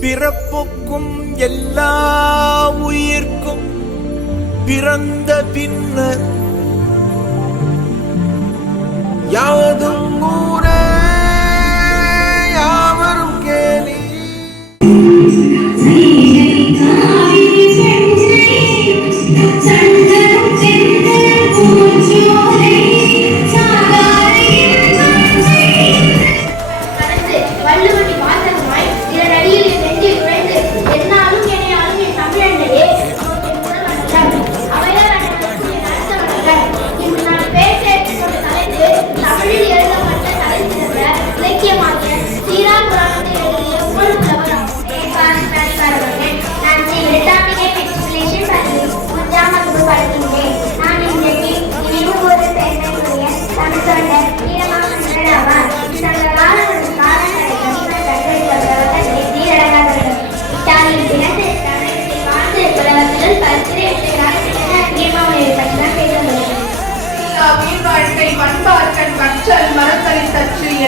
பிறப்புக்கும் எல்லா உயிர்க்கும் பிறந்த பின்னர் யாவதும் ஊரே யாவரும் கேலி.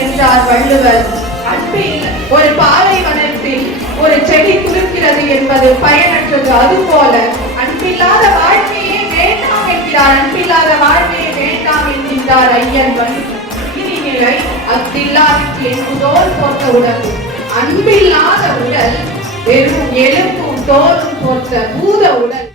என்றார் வள்ளுவர். அன்பில் ஒரு பாலைவனத்தில் ஒரு செடி துளிர்க்கிறது என்பது பயனற்றது. அதுபோல அன்பில்லாத வாழ்க்கையே வேண்டாம் என்கிறார். அன்பில்லாத வாழ்க்கையே வேண்டாம் என்கின்றார் ஐயன். நிலை அத்தில்லாவிற்கு என்பதோல் போன்ற உடம்பு. அன்பில்லாத உடல் வெறும் எலும்பும் தோலும் போன்ற பூத உடல்.